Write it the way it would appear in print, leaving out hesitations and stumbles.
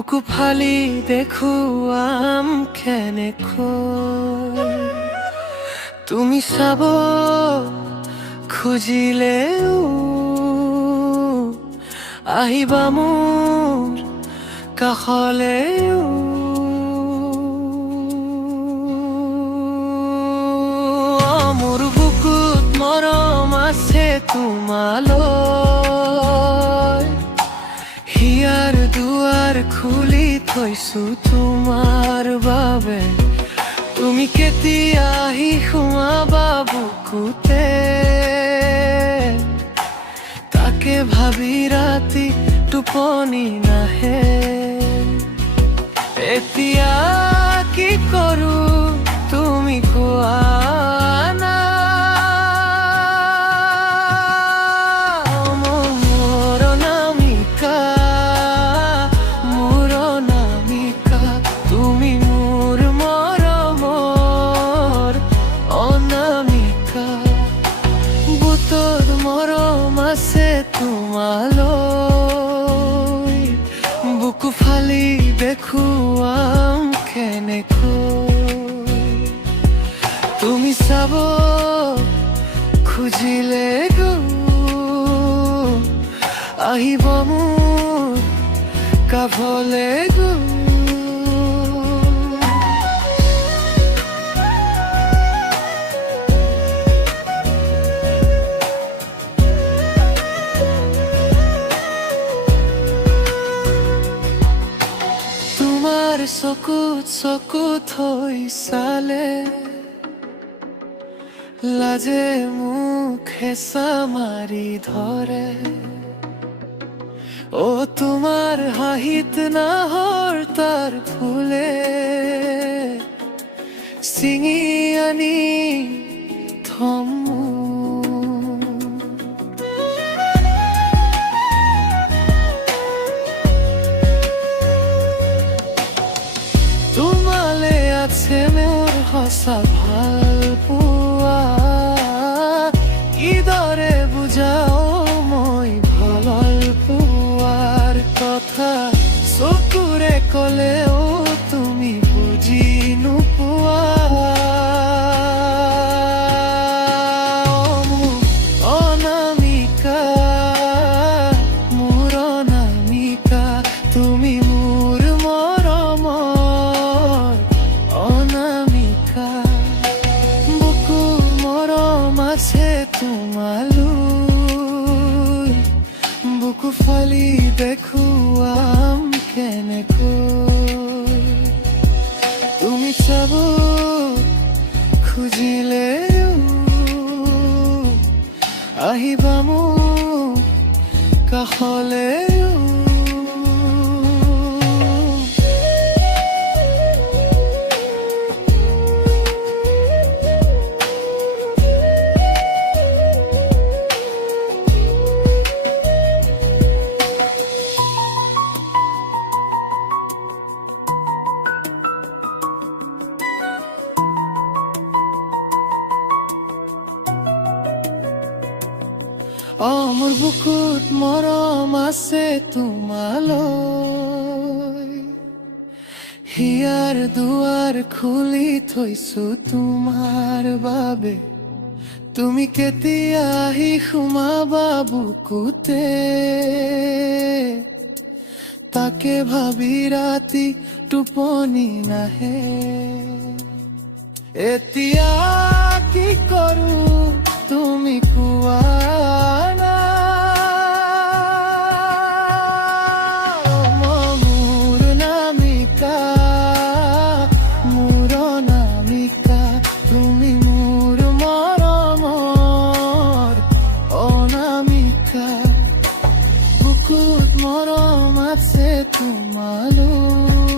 বুকু ফালি দেখুৱাম কেনেকৈ তুমি চাব খুজিলেও আহিবা মোৰ কাষলেও মোৰ বুকুত মৰম আছে তোমালৈ হিয়াৰ দুৱাৰ খুলি থৈছো তোমাৰ বাবে তুমি কেতিয়া আহি সোমাবা বুকুতে তাকে ভাবি ৰাতি টোপনি নাহে এতিয়া কি কৰো তুমি কোৱা না মোৰ অনামিকা তুমি মোৰ মৰমৰ অনামিকা বুটৰ মৰম আছে তোমালৈ বুকু ফালি দেখুৱাম কেনেকৈ তুমি চাব খুজিলে আহিব মোৰ কাষলে তোমাৰ চকুত চকুত হৈ চালে লাজে মোক হেঁচা মাৰি ধৰে তোমাৰ হাঁহিত নাহৰ তাৰ ফুলে ছিঙি আনি থম তোমালে আছে মোৰ সঁচা ভাল পোৱা কিদৰে বুজাও মই ভাল পোৱাৰ কথা চকুৰে ক'লেও তুমি বুজি নোপোৱা অনামিকা মোৰ অনামিকা তুমি মোৰ মৰমৰ অনামিকা বুকু মৰম আছে তোমালৈ বুকু ফালি দেখুৱাম কেনেকৈ তুমি চাব খুজিলেও আহিবা মোৰ কাষলেও মোৰ বুকুত মৰম আছে তোমালৈ হিয়াৰ দুৱাৰ খুলি থৈছো তোমাৰ বাবে তুমি কেতিয়া আহি সোমাবা বুকুতে তাকে ভাবি ৰাতি টোপনি নাহে এতিয়া কি কৰো তুমি কোৱা না মোৰ অনামিকা মোৰ অনামিকা তুমি মোৰ মৰমৰ অনামিকা বুকুত মৰম আছে তোমালৈ